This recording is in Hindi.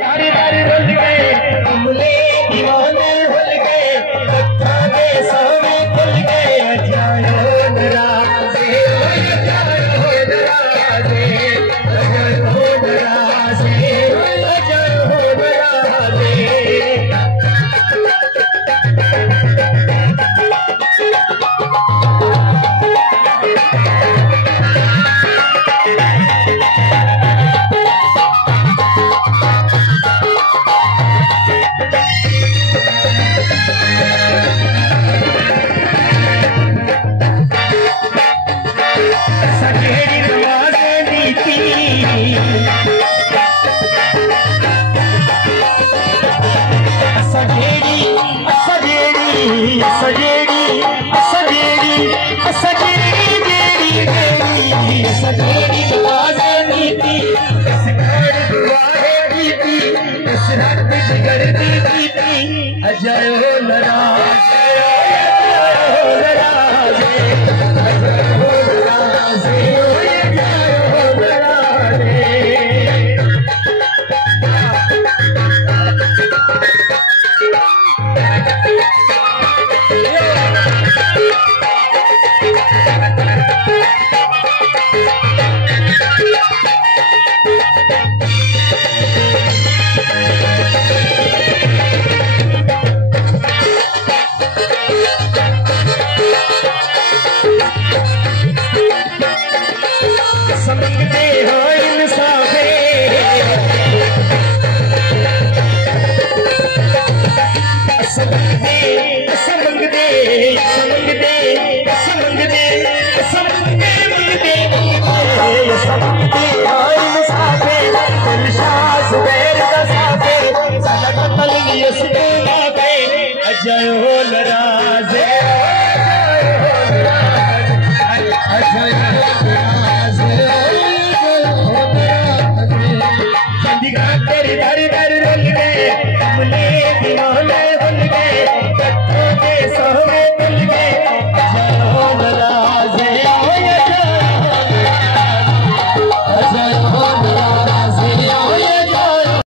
दारी दारी रुल गए कमले दीवाने भूल गए कथा के सामने खुल गए अजायो नराजे अजायो नराजे अजायो नराजे अजायो नराजे अजायो नराजे अजायो नराजे अजायो नराजे अजायो नराजे समझते हो इंसाफे समझते समझते समझते समझते समझते समझते हो इंसाफे इंसाफ बेर दसाफे सदा कतल यसते ना पे अजायो नराजे अजायो नराजे तेरी दारी दारी रुल गए कमले दीवाने भूल गए कथों के सामने